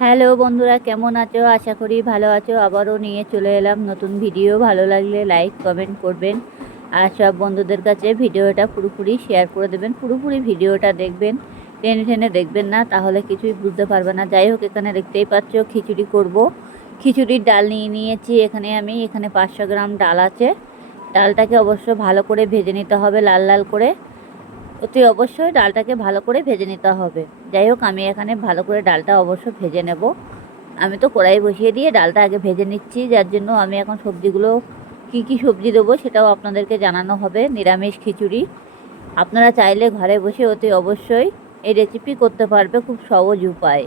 Hello বন্ধুরা, কেমন আছো? আশা করি ভালো আছো। আবারও নিয়ে চলে এলাম নতুন ভিডিও। ভালো লাগলে লাইক কমেন্ট করবেন, আর সব বন্ধুদের কাছে ভিডিওটা পুরোপুরি শেয়ার করে দেবেন। পুরোপুরি ভিডিওটা দেখবেন, টেনে টেনে দেখবেন না, তাহলে কিছুই বুঝতে পারবে না। যাই হোক, এখানে দেখতেই পাচ্ছ খিচুড়ি করব। খিচুড়ির ডাল নিয়ে নিয়েছি এখানে 500 গ্রাম ডাল আছে। ডালটাকে অবশ্য ভালো করে ভেজে নিতে হবে, লাল লাল করে। অতি অবশ্যই ডালটাকে ভালো করে ভেজে নিতে হবে। যাই হোক, আমি এখানে ভালো করে ডালটা অবশ্য ভেজে নেব। আমি তো কড়াই বসিয়ে দিয়ে ডালটা আগে ভেজে নিচ্ছি, যার জন্য আমি এখন সবজিগুলো কি কি সবজি দেবো সেটাও আপনাদেরকে জানানো হবে। নিরামিষ খিচুড়ি আপনারা চাইলে ঘরে বসে অতি অবশ্যই এই রেসিপি করতে পারবে, খুব সহজ উপায়।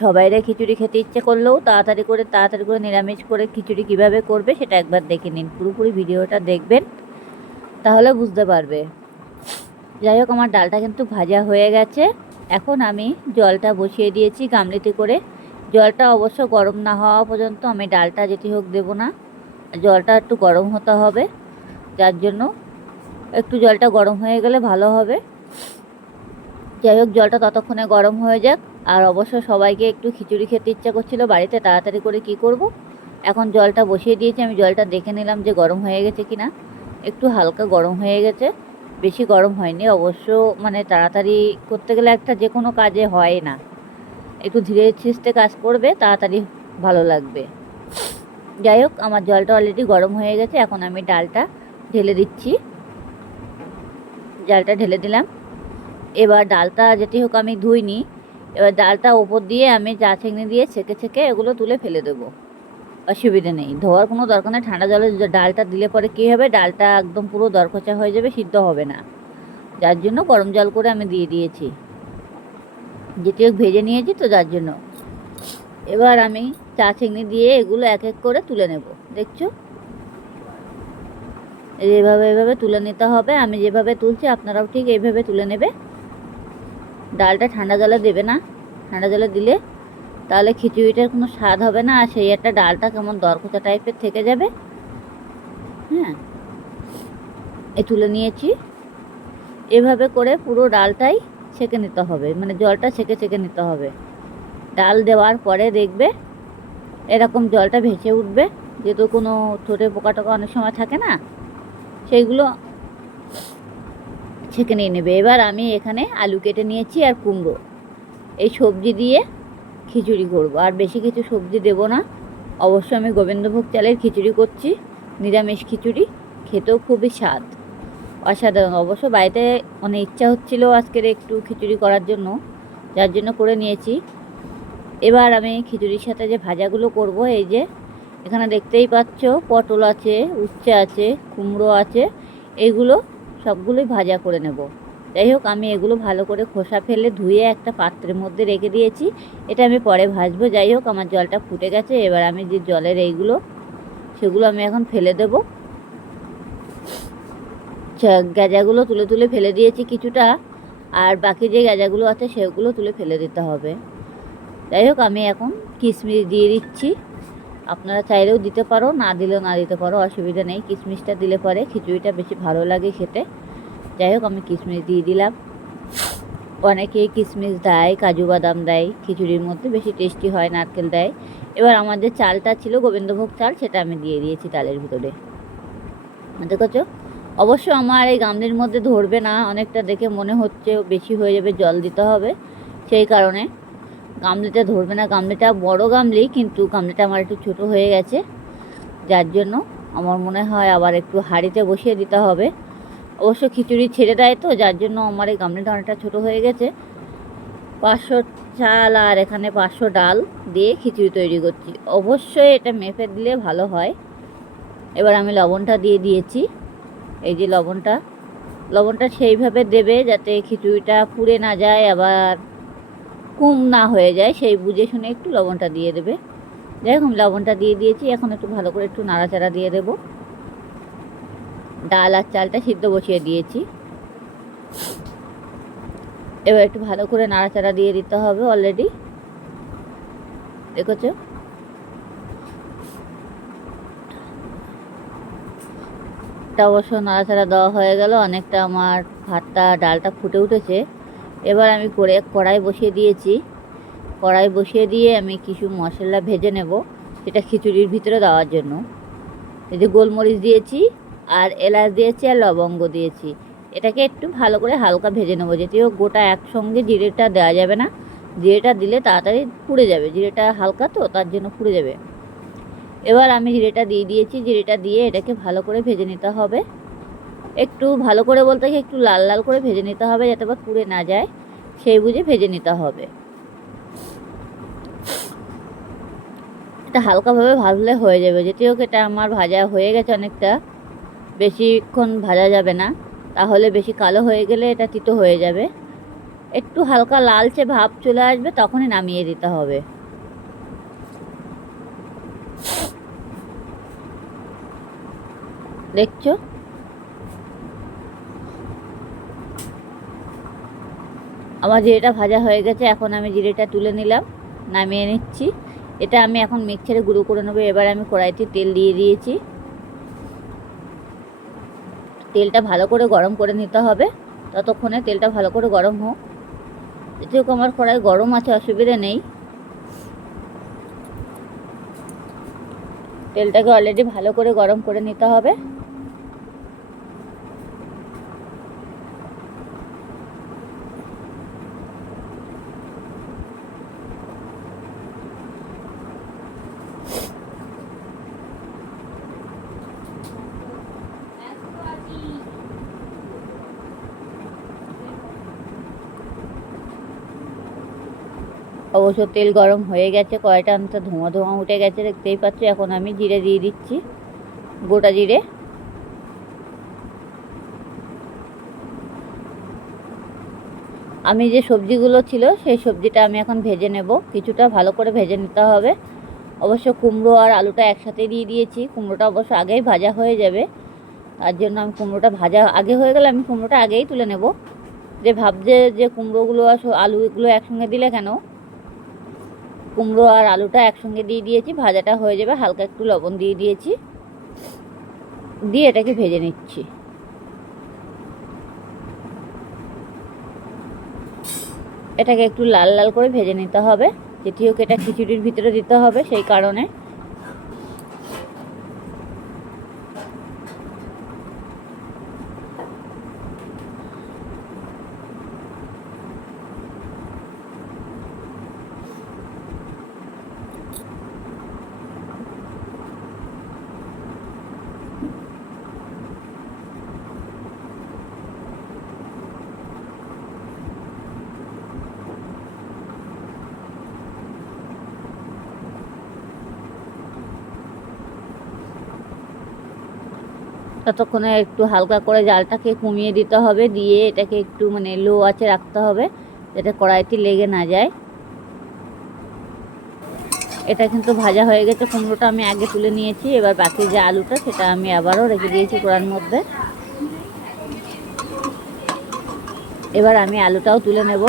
সবাইরে খিচুড়ি খেতে ইচ্ছে করলেও তাড়াতাড়ি করে নিরামিষ করে খিচুড়ি কিভাবে করবে সেটা একবার দেখে নিন। পুরোপুরি ভিডিওটা দেখবেন, তাহলে বুঝতে পারবে। যাই হোক, আমার ডালটা কিন্তু ভাজা হয়ে গেছে। এখন আমি জলটা বসিয়ে দিয়েছি গামলিতে করে। জলটা অবশ্য গরম না হওয়া পর্যন্ত আমি ডালটা যেটি হোক দেবো না। জলটা একটু গরম হতে হবে, যার জন্য একটু জলটা গরম হয়ে গেলে ভালো হবে। যাই হোক, জলটা ততক্ষণে গরম হয়ে যাক। আর অবশ্য সবাইকে একটু খিচুড়ি খেতে ইচ্ছা করছিল বাড়িতে, তাড়াতাড়ি করে কি করব, এখন জলটা বসিয়ে দিয়েছি। আমি জলটা দেখে নিলাম যে গরম হয়ে গেছে কিনা। একটু হালকা গরম হয়ে গেছে, বেশি গরম হয়নি অবশ্য। মানে তাড়াতাড়ি করতে গেলে একটা যে কোনো কাজে হয় না, একটু ধীরে সুস্থে কাজ করবে, তাড়াতাড়ি ভালো লাগবে। যাই হোক, আমার জলটা অলরেডি গরম হয়ে গেছে। এখন আমি ডালটা ঢেলে দিচ্ছি। ডালটা ঢেলে দিলাম। এবার ডালটা যেটি হোক আমি ধুইনি। এবার ডালটা ওপর দিয়ে আমি চা ছেঁকনি দিয়ে ছেঁকে ছেঁকে এগুলো তুলে ফেলে দেবো। অসুবিধা নেই, ধোয়ার কোনো দরকার নেই। ঠান্ডা জলে ডালটা দিলে পরে কী হবে, ডালটা একদম পুরো দরকচা হয়ে যাবে, সিদ্ধ হবে না। যার জন্য গরম জল করে আমি দিয়ে দিয়েছি, যেটি হোক ভেজে নিয়েছি তো, যার জন্য। এবার আমি চা ছেঁকনি দিয়ে এগুলো এক এক করে তুলে নেব। দেখছো, এভাবে তুলে নিতে হবে। আমি যেভাবে তুলছি আপনারাও ঠিক এইভাবে তুলে নেবে। ডালটা ঠান্ডা জলে দেবে না, ঠান্ডা জলে দিলে তাহলে খিচুড়িটার কোনো স্বাদ হবে না, আর সেই একটা ডালটা কেমন দরকচা টাইপের থেকে যাবে। হ্যাঁ, এ তুলে নিয়েছি। এভাবে করে পুরো ডালটাই ছেঁকে নিতে হবে, মানে জলটা ছেঁকে নিতে হবে। ডাল দেওয়ার পরে দেখবে এরকম জলটা ভেসে উঠবে, যেহেতু কোনো ঠোঁটে পোকা টোকা অনেক সময় থাকে না, সেইগুলো ছেঁকে নিয়ে নেবে। এবার আমি এখানে আলু কেটে নিয়েছি আর কুমড়ো, এই সবজি দিয়ে খিচুড়ি করব। আর বেশি কিছু সবজি দেব না। অবশ্য আমি গোবিন্দভোগ চালের খিচুড়ি করছি, নিরামিষ খিচুড়ি, খেতেও খুবই স্বাদ, অসাধারণ। অবশ্য বাড়িতে অনেক ইচ্ছা হচ্ছিল আজকের একটু খিচুড়ি করার জন্য, যার জন্য করে নিয়েছি। এবার আমি খিচুড়ির সাথে যে ভাজাগুলো করব, এই যে এখানে দেখতেই পাচ্ছ, পটল আছে, উচ্ছে আছে, কুমড়ো আছে, এইগুলো সবগুলোই ভাজা করে নেব। যাই হোক, আমি এগুলো ভালো করে খোসা ফেলে ধুয়ে একটা পাত্রের মধ্যে রেখে দিয়েছি, এটা আমি পরে ভাজবো। যাই হোক, আমার জলটা ফুটে গেছে। এবার আমি যে জলের এইগুলো সেগুলো আমি এখন ফেলে দেব। গেজাগুলো তুলে তুলে ফেলে দিয়েছি কিছুটা, আর বাকি যে গেজাগুলো আছে সেগুলো তুলে ফেলে দিতে হবে। যাই হোক, আমি এখন কিশমিশ দিয়ে দিচ্ছি। আপনারা চাইলেও দিতে পারো, না দিলেও না দিতে পারো, অসুবিধা নেই। কিশমিশটা দিলে পরে খিচুড়িটা বেশি ভালো লাগে খেতে। যাই হোক, আমি কিশমিশ দিয়ে দিলাম। অনেকেই কিশমিশ দেয়, কাজু বাদাম দেয়, খিচুড়ির মধ্যে বেশি টেস্টি হয়, নারকেল দেয়। এবার আমার যে চালটা ছিল গোবিন্দভোগ চাল, সেটা আমি দিয়ে দিয়েছি ডালের ভিতরে। দেখেছো, অবশ্য আমার এই গামলির মধ্যে ধরবে না, অনেকটা দেখে মনে হচ্ছে বেশি হয়ে যাবে, জল দিতে হবে, সেই কারণে গামলিটা ধরবে না। গামলিটা বড় গামলি, কিন্তু গামলিটা আমার একটু ছোট হয়ে গেছে, যার জন্য আমার মনে হয় আবার একটু হাঁড়িতে বসিয়ে দিতে হবে। অবশ্য খিচুড়ি ছেড়ে দেয় তো, যার জন্য আমার এই গামলিটা অনেকটা ছোটো হয়ে গেছে। 500 চাল আর এখানে 500 ডাল দিয়ে খিচুড়ি তৈরি করছি। অবশ্যই এটা মেপে দিলে ভালো হয়। এবার আমি লবণটা দিয়ে দিয়েছি। এই যে লবণটা সেইভাবে দেবে যাতে খিচুড়িটা পুড়ে না যায়, আবার কম না হয়ে যায়, সেই বুঝে শুনে একটু লবণটা দিয়ে দেবে। যাই হোক, আমি লবণটা দিয়ে দিয়েছি। এখন একটু ভালো করে একটু নাড়াচাড়া দিয়ে দেবো। ডাল আর চালটা সিদ্ধ বসিয়ে দিয়েছি। এবার একটু ভালো করে নাড়াচাড়া দিয়ে দিতে হবে। অলরেডি দেখেছো, এটা অবশ্য নাড়াচাড়া দেওয়া হয়ে গেল, অনেকটা আমার ভাতটা ডালটা ফুটে উঠেছে। এবার আমি কড়াই বসিয়ে দিয়েছি। কড়াই বসিয়ে দিয়ে আমি কিছু মশলা ভেজে নেব, সেটা খিচুড়ির ভিতরে দেওয়ার জন্য। এই যে গোলমরিচ দিয়েছি, আর এলাচ দিয়েছি, আর লবঙ্গ দিয়েছি। এটাকে একটু ভালো করে হালকা ভেজে নেবো, যদিও গোটা একসঙ্গে জিরেটা দেওয়া যাবে না, জিরেটা দিলে তাড়াতাড়ি পুড়ে যাবে, জিরেটা হালকা তো তার জন্য পুড়ে যাবে। এবার আমি জিরেটা দিয়ে দিয়েছি, জিরেটা দিয়ে এটাকে ভালো করে ভেজে নিতে হবে। একটু ভালো করে বলতে গিয়ে একটু লাল লাল করে ভেজে নিতে হবে, যাতে বা পুড়ে না যায়, সেই বুঝে ভেজে নিতে হবে। এটা হালকাভাবে ভাজলে হয়ে যাবে, যদিও এটা আমার ভাজা হয়ে গেছে অনেকটা, বেশিক্ষণ ভাজা যাবে না, তাহলে বেশি কালো হয়ে গেলে এটা তিতো হয়ে যাবে। একটু হালকা লালচে ভাব চলে আসবে, তখনই নামিয়ে দিতে হবে। দেখছো, আমার জিরেটা ভাজা হয়ে গেছে। এখন আমি জিরেটা তুলে নিলাম, নামিয়ে নিচ্ছি। এটা আমি এখন মিক্সারে গুঁড়ো করে নেবো। এবার আমি কড়াইতে তেল দিয়ে দিয়েছি, তেলটা ভালো করে গরম করে নিতে হবে। ততক্ষণে তেলটা ভালো করে গরম হোক। যেহেতু আমার কড়াই গরম আছে, অসুবিধা নেই। তেলটাকে অলরেডি ভালো করে গরম করে নিতে হবে। অবশ্য তেল গরম হয়ে গেছে, কড়াইটা অন্তত ধোঁয়া ধোঁয়া উঠে গেছে, দেখতেই পাচ্ছ। এখন আমি জিরে দিয়ে দিচ্ছি, গোটা জিরে। আমি যে সবজিগুলো ছিল সেই সবজিটা আমি এখন ভেজে নেব, কিছুটা ভালো করে ভেজে নিতে হবে। অবশ্য কুমড়ো আর আলুটা একসাথে দিয়ে দিয়েছি, কুমড়োটা অবশ্য আগেই ভাজা হয়ে যাবে, তার জন্য আমি কুমড়োটা ভাজা আগে হয়ে গেলে আমি কুমড়োটা আগেই তুলে নেব। যে ভাবছে যে কুমড়োগুলো আর আলুগুলো একসঙ্গে দিলে কেন, কুমড়ো আর আলুটা একসঙ্গে দিয়ে দিয়েছি, ভাজাটা হয়ে যাবে। হালকা একটু লবণ দিয়ে দিয়েছি, দিয়ে এটাকে ভেজে নিচ্ছি। এটাকে একটু লাল লাল করে ভেজে নিতে হবে, যেটিও এটা খিচুড়ির ভিতরে দিতে হবে, সেই কারণে। ততক্ষণে একটু হালকা করে জালটাকে কমিয়ে দিতে হবে, দিয়ে এটাকে একটু লো আঁচে রাখতে হবে, যাতে কড়াইতে লেগে না যায়। এটা কিন্তু ভাজা হয়ে গেছে, কুমড়োটা আমি আগে তুলে নিয়েছি। এবার বাকি যে আলুটা, সেটা আমি আবারও রেখে দিয়েছি কড়ার মধ্যে। এবার আমি আলুটাও তুলে নেব।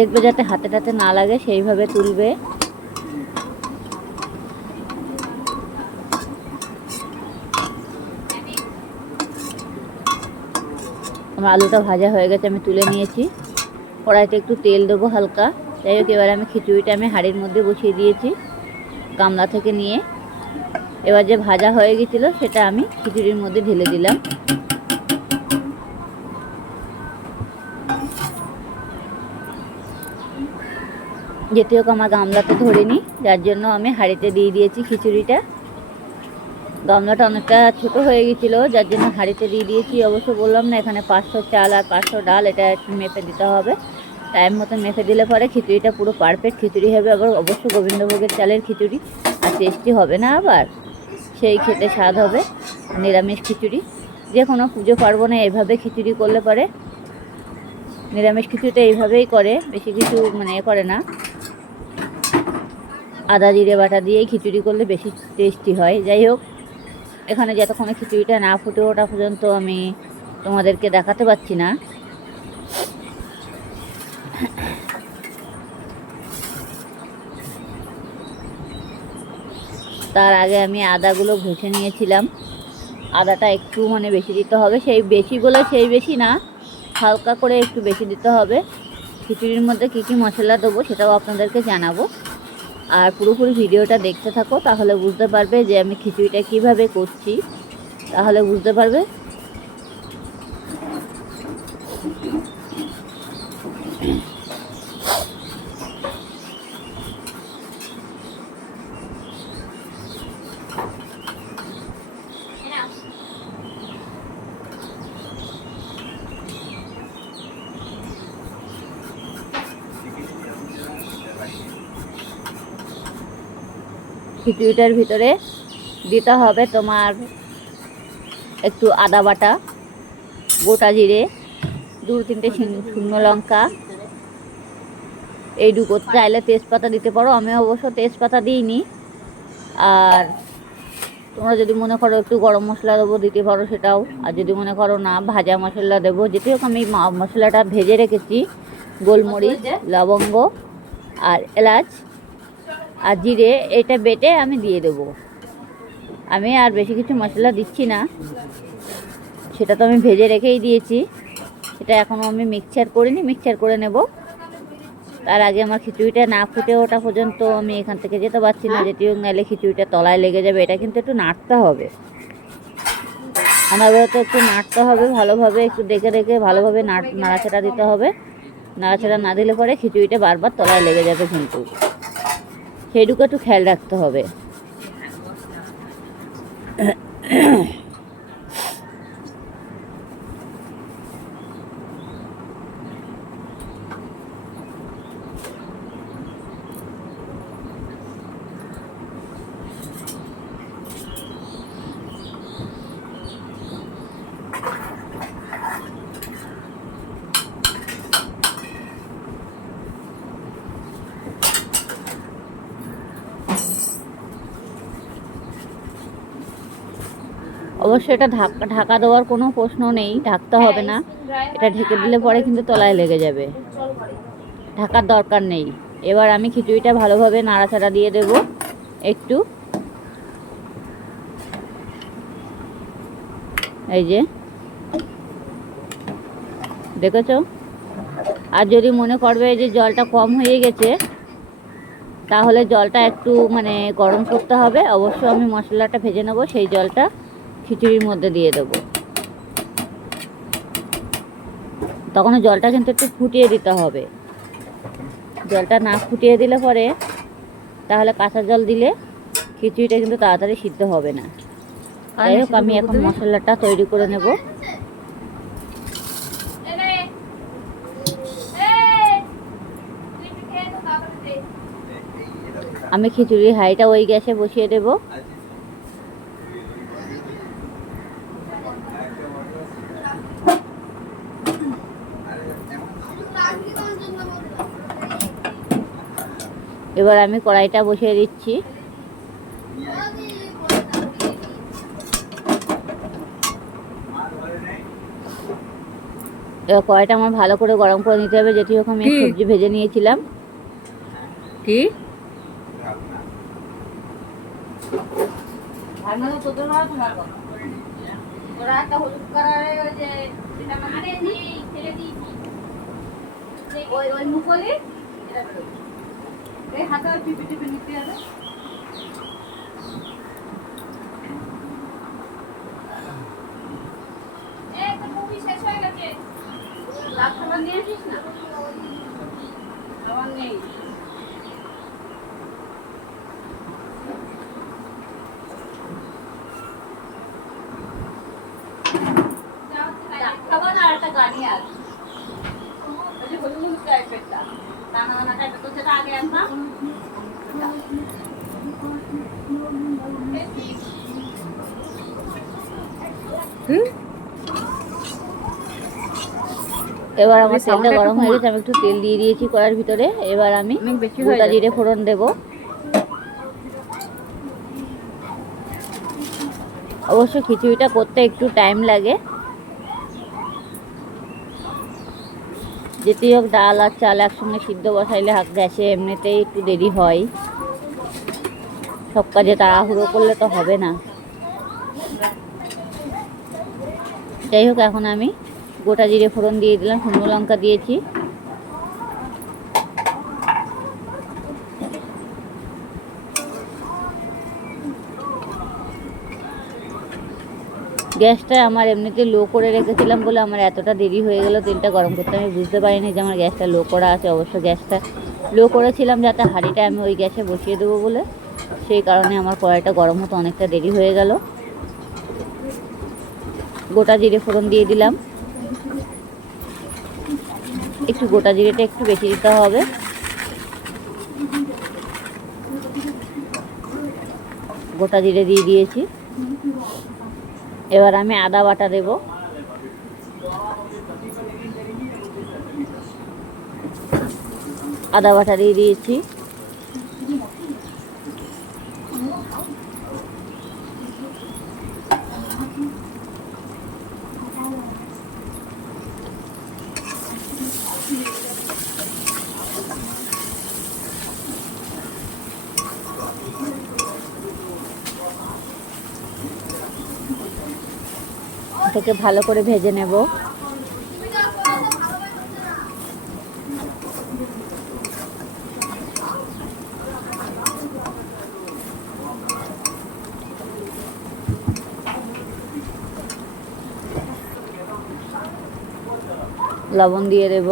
দেখবে যাতে হাতে টাতে না লাগে, সেইভাবে তুলবে। আমার আলুটা ভাজা হয়ে গেছে, আমি তুলে নিয়েছি। কড়াইতে একটু তেল দেবো হালকা। যাই হোক, এবার আমি খিচুড়িটা হাঁড়ির মধ্যে বসিয়ে দিয়েছি, গামলা থেকে নিয়ে। এবার যে ভাজা হয়ে গেছিলো সেটা আমি খিচুড়ির মধ্যে ঢেলে দিলাম। যেতে হোক আমার গামলাতে ধরিনি, যার জন্য আমি হাঁড়িতে দিয়ে দিয়েছি খিচুড়িটা। গামলাটা অনেকটা ছোট হয়ে গেছিলো, যার জন্য হাঁড়িতে দিয়ে দিয়েছি। অবশ্য বললাম না, এখানে 500 চাল আর 500 ডাল, এটা একটু মেপে দিতে হবে। টাইম মতো মেপে দিলে পরে খিচুড়িটা পুরো পারফেক্ট খিচুড়ি হবে। আবার অবশ্য গোবিন্দভোগের চালের খিচুড়ি, আর টেস্টি হবে না, আবার সেই খেতে স্বাদ হবে। নিরামিষ খিচুড়ি, যে কোনো পুজো পার্বণে এইভাবে খিচুড়ি করলে পরে, নিরামিষ খিচুড়িটা এইভাবেই করে, বেশি কিছু করে না। আদা জিরে বাটা দিয়েই খিচুড়ি করলে বেশি টেস্টি হয়। যাই হোক, এখানে যতক্ষণে খিচুড়িটা না ফুটে ওঠা পর্যন্ত আমি তোমাদেরকে দেখাতে পারছি না। তার আগে আমি আদাগুলো ঘষে নিয়েছিলাম, আদাটা একটু মানে বেশি দিতে হবে, সেই বেশি বলে সেই বেশি না, হালকা করে একটু বেশি দিতে হবে। খিচুড়ির মধ্যে কী কী মশলা দেবো সেটাও আপনাদেরকে জানাবো। আর পুরোপুরি ভিডিওটা দেখতে থাকো, তাহলে বুঝতে পারবে যে আমি খিচুড়িটা কিভাবে করছি, তাহলে বুঝতে পারবে। খিচুড়িটার ভিতরে দিতে হবে তোমার একটু আদা বাটা, গোটা জিরে, 2-3টে শুকনো লঙ্কা, এইটুকু। চাইলে তেজপাতা দিতে পারো, আমি অবশ্য তেজপাতা দিইনি। আর তোমরা যদি মনে করো একটু গরম মশলা দেবো দিতে পারো সেটাও। আর যদি মনে করো না ভাজা মশলা দেবো, যেটি হোক আমি মশলাটা ভেজে রেখেছি, গোলমরিচ, লবঙ্গ আর এলাচ আর জিরে, এটা বেটে আমি দিয়ে দেবো। আমি আর বেশি কিছু মশলা দিচ্ছি না, সেটা তো আমি ভেজে রেখেই দিয়েছি। সেটা এখনও আমি মিক্সচার করিনি, মিক্সচার করে নেব। তার আগে আমার খিচুড়িটা না ফুটে ওঠা পর্যন্ত আমি এখান থেকে যেতে পারছি না, যেটিও নাহলে খিচুড়িটা তলায় লেগে যাবে। এটা কিন্তু একটু নাড়তে হবে, অনবরত একটু নাড়তে হবে ভালোভাবে, একটু দেখে দেখে ভালোভাবে নাড়াচাড়া দিতে হবে। নাড়াচাড়া না দিলে পরে খিচুড়িটা বারবার তলায় লেগে যাবে, কিন্তু সেইটুকু একটু খেয়াল রাখতে হবে। অবশ্যই এটা ঢাকা দেওয়ার কোনো প্রশ্ন নেই, ঢাকতে হবে না। এটা ঢেকে দিলে পরে কিন্তু তলায় লেগে যাবে, ঢাকার দরকার নেই। এবার আমি খিচুড়িটা ভালোভাবে নাড়াচাড়া দিয়ে দেব একটু। এই যে দেখেছো। আর যদি মনে করবে যে জলটা কম হয়ে গেছে, তাহলে জলটা একটু মানে গরম করতে হবে। অবশ্য আমি মশলাটা ভেজে নেব, সেই জলটা খিচুড়ির মধ্যে দিয়ে দেব। তখন জলটা কিন্তু একটু ফুটিয়ে দিতে হবে। জলটা না ফুটিয়ে দিলে পরে তাহলে কাঁচা জল দিলে খিচুড়িটা কিন্তু তাড়াতাড়ি সিদ্ধ হবে না। যাই হোক, আমি এখন মশলাটা তৈরি করে নেব। আমি খিচুড়ির হাঁড়িটা ওই গ্যাসে বসিয়ে দেব। এবার আমি কড়াইটা বসিয়ে দিচ্ছি। এবার কড়াইটা আমার ভালো করে গরম করে নিতে হবে, যেটি হোক আমি সবজি ভেজে নিয়েছিলাম। কি এবার আমার তেলটা গরম হয়ে গেছে, আমি একটু তেল দিয়ে দিয়েছি কড়াইয়ের ভিতরে। এবার আমি গোটা জিরে ফোড়ন দেব। অবশ্য খিচুড়িটা করতে একটু টাইম লাগে, যেটি হোক ডাল আর চাল একসঙ্গে সিদ্ধ বসাইলে গ্যাসে এমনিতেই একটু দেরি হয়, সব কাজে তাড়াহুড়ো করলে তো হবে না। যাই হোক, এখন আমি গোটা জিরে ফোড়ন দিয়ে দিলাম, শুকনো লঙ্কা দিয়েছি। গ্যাসটা আমার এমনিতে লো করে রেখেছিলাম বলে আমার এতটা দেরি হয়ে গেল তেলটা গরম করতে। আমি বুঝতে পারিনি যে আমার গ্যাসটা লো করা আছে। অবশ্য গ্যাসটা লো করেছিলাম যাতে হাঁড়িটা আমি ওই গ্যাসে বসিয়ে দেবো বলে, সেই কারণে আমার কড়াইটা গরম হতে অনেকটা দেরি হয়ে গেল। গোটা জিরে ফোড়ন দিয়ে দিলাম। একটু গোটা জিরেটা একটু বেশি দিতে হবে। গোটা জিরে দিয়ে দিয়েছি। এবার আমি আদা বাটা দেব। আদা বাটা দিয়ে দিয়েছি। এটাকে ভালো করে ভেজে নেব। লবণ দিয়ে দেব।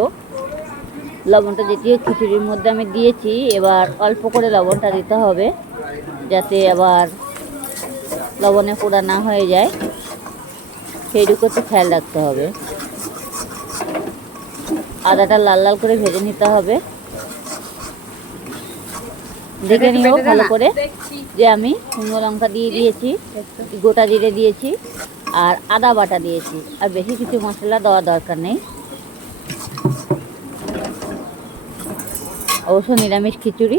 লবণটা যেটিও খিচুড়ির মধ্যে আমি দিয়েছি, এবার অল্প করে লবণটা দিতে হবে যাতে আবার লবণে পোড়া না হয়ে যায়, সেইটুকু একটু খেয়াল রাখতে হবে। আদাটা লাল লাল করে ভেজে নিতে হবে। দেখে নিও ভালো করে যে আমি শুকনো লঙ্কা দিয়ে দিয়েছি, গোটা জিরে দিয়েছি আর আদা বাটা দিয়েছি, আর বেশি কিছু মশলা দেওয়ার দরকার নেই। অবশ্য নিরামিষ খিচুড়ি।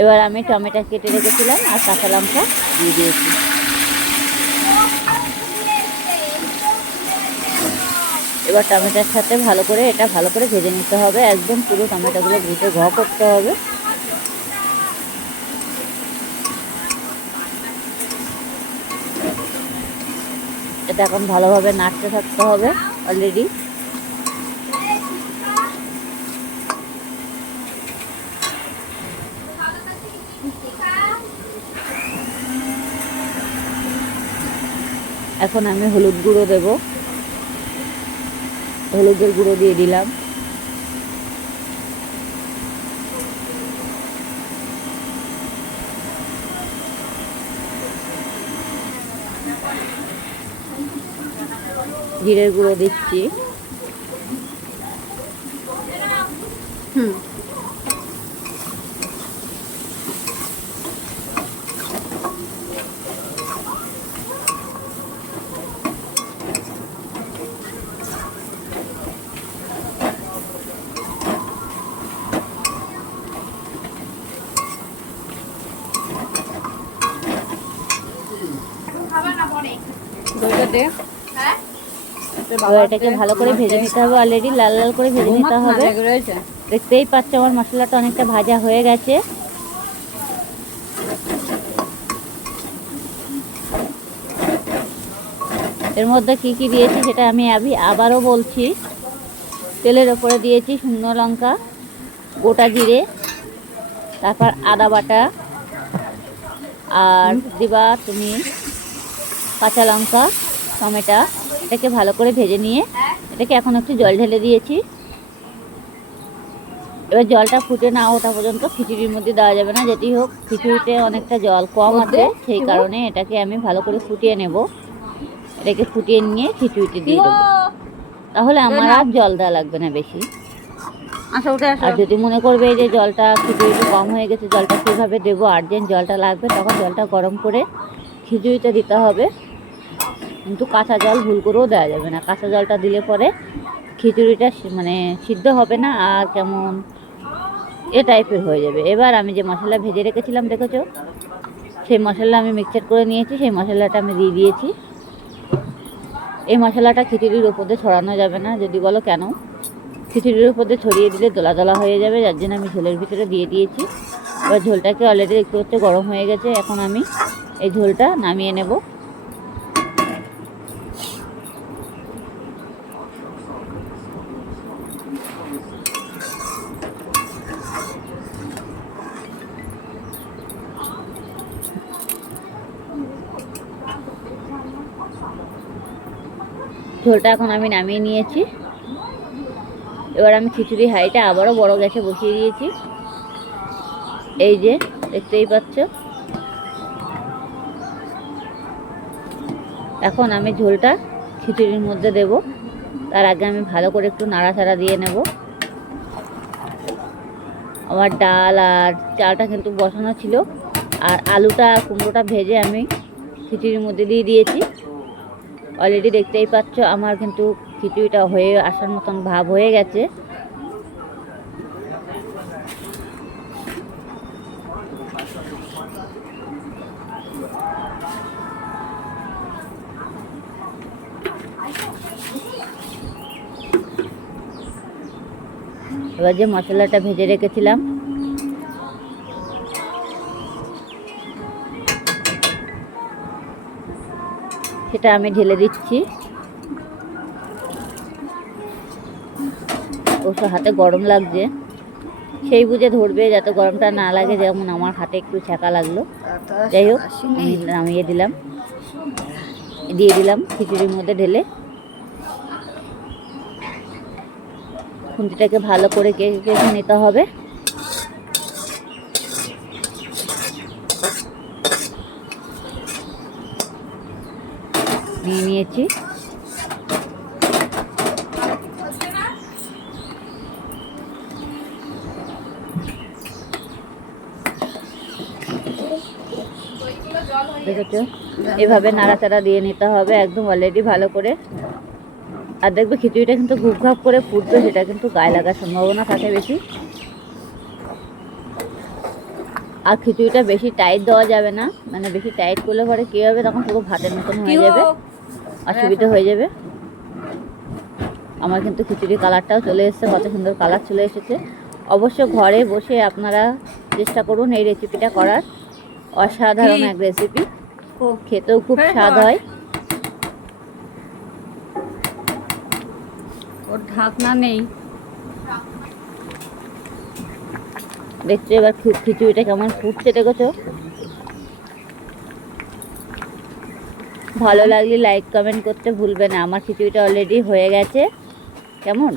এবার আমি টমেটো কেটে রেখেছিলাম আর কাঁচা লঙ্কা দিয়ে দিয়েছি। এবার টমেটোর সাথে ভালো করে এটা ভালো করে ভেজে নিতে হবে, একদম পুরো টমেটোগুলো ভেজে করতে হবে। এটা এখন ভালোভাবে নাড়তে থাকতে হবে। অলরেডি এখন আমি হলুদ গুঁড়ো দেব। হলুদের গুঁড়ো দিয়ে দিলাম। জিরের গুঁড়ো দিচ্ছি। এটাকে ভালো করে ভেজে নিতে হবে। অলরেডি লাল লাল করে ভেজে নিতে হবে। দেখতেই পাচ্ছ আমার মশলাটা অনেকটা ভাজা হয়ে গেছে। এর মধ্যে কি কি দিয়েছি সেটা আমি আবারও বলছি। তেলের ওপরে দিয়েছি শুকনো লঙ্কা, গোটা জিরে, তারপর আদা বাটা, আর দিবা তুমি কাঁচা লঙ্কা, টমেটো। এটাকে ভালো করে ভেজে নিয়ে এটাকে এখন একটু জল ঢেলে দিয়েছি। এবার জলটা ফুটে না ওঠা পর্যন্ত খিচুড়ির মধ্যে দেওয়া যাবে না। যেটি হোক খিচুড়িতে অনেকটা জল কম আছে, সেই কারণে এটাকে আমি ভালো করে ফুটিয়ে নেব। এটাকে ফুটিয়ে নিয়ে খিচুড়িতে দিয়ে দেবো, তাহলে আমার আর জল দেওয়া লাগবে না বেশি। আর যদি মনে করবে যে জলটা খিচুড়িতে কম হয়ে গেছে, জলটা কীভাবে দেবো, আর্জেন্ট জলটা লাগবে, তখন জলটা গরম করে খিচুড়িতে দিতে হবে। কিন্তু কাঁচা জল ভুল করেও দেওয়া যাবে না। কাঁচা জলটা দিলে পরে খিচুড়িটা মানে সিদ্ধ হবে না, আর কেমন এ টাইপের হয়ে যাবে। এবার আমি যে মশলা ভেজে রেখেছিলাম দেখেছো, সেই মশলা আমি মিক্সচার করে নিয়েছি, সেই মশলাটা আমি দিয়ে দিয়েছি। এই মশলাটা খিচুড়ির ওপর দিয়ে ছড়ানো যাবে না। যদি বলো কেন, খিচুড়ির ওপর দিয়ে ছড়িয়ে দিলে দলা দলা হয়ে যাবে, যার জন্য আমি ঝোলের ভিতরে দিয়ে দিয়েছি। এবার ঝোলটাকে অলরেডি দেখতে হচ্ছে গরম হয়ে গেছে। এখন আমি এই ঝোলটা নামিয়ে নেব। ঝোলটা এখন আমি নামিয়ে নিয়েছি। এবার আমি খিচুড়ি হাঁড়িটা আবারও বড় গ্যাসে বসিয়ে দিয়েছি। এই যে দেখতেই পাচ্ছ। এখন আমি ঝোলটা খিচুড়ির মধ্যে দেব। তার আগে আমি ভালো করে একটু নাড়াচাড়া দিয়ে নেব। আমার ডাল আর চালটা কিন্তু বসানো ছিল, আর আলুটা আর কুমড়োটা ভেজে আমি খিচুড়ির মধ্যে দিয়ে দিয়েছি। অলরেডি দেখতেই পাচ্ছ আমার কিন্তু খিচুড়িটা হয়ে আসার মতন ভাব হয়ে গেছে। এবার যে মশলাটা ভেজে রেখেছিলাম সেটা আমি ঢেলে দিচ্ছি। অবশ্য হাতে গরম লাগছে, সেই বুঝে ধরবে যাতে গরমটা না লাগে। যেমন আমার হাতে একটু ছ্যাঁকা লাগলো। যাই হোক, আমি নামিয়ে দিলাম, দিয়ে দিলাম খিচুড়ির মধ্যে ঢেলে। খুন্তিটাকে ভালো করে কেটে নিতে হবে। নিয়ে নিয়েছি। দেখেছো, এভাবে নাড়াচাড়া দিয়ে নিতে হবে একদম অলরেডি ভালো করে। আর দেখবে খিচুড়িটা কিন্তু ঘুপ ঘাপ করে ফুটবে, সেটা কিন্তু গায়ে লাগার সম্ভাবনা থাকে বেশি। আর খিচুড়িটা বেশি টাইট দেওয়া যাবে না, মানে বেশি টাইট করলে পরে কী হবে, তখন পুরো ভাতের মতন হয়ে যাবে, অসুবিধা হয়ে যাবে। আমার কিন্তু খিচুড়ি কালারটাও চলে এসেছে, কত সুন্দর কালার চলে এসেছে। অবশ্য ঘরে বসে আপনারা চেষ্টা করুন এই রেসিপিটা করার। অসাধারণ এক রেসিপি, খেতেও খুব স্বাদ হয়। ওর ঢাকনা নেই। দেখছো এবার খিচুড়িটা কেমন ফুটছে, দেখেছো? ভালো লাগলে লাইক কমেন্ট করতে ভুলবে না। আমার খিচুড়িটা অলরেডি হয়ে গেছে। কেমন?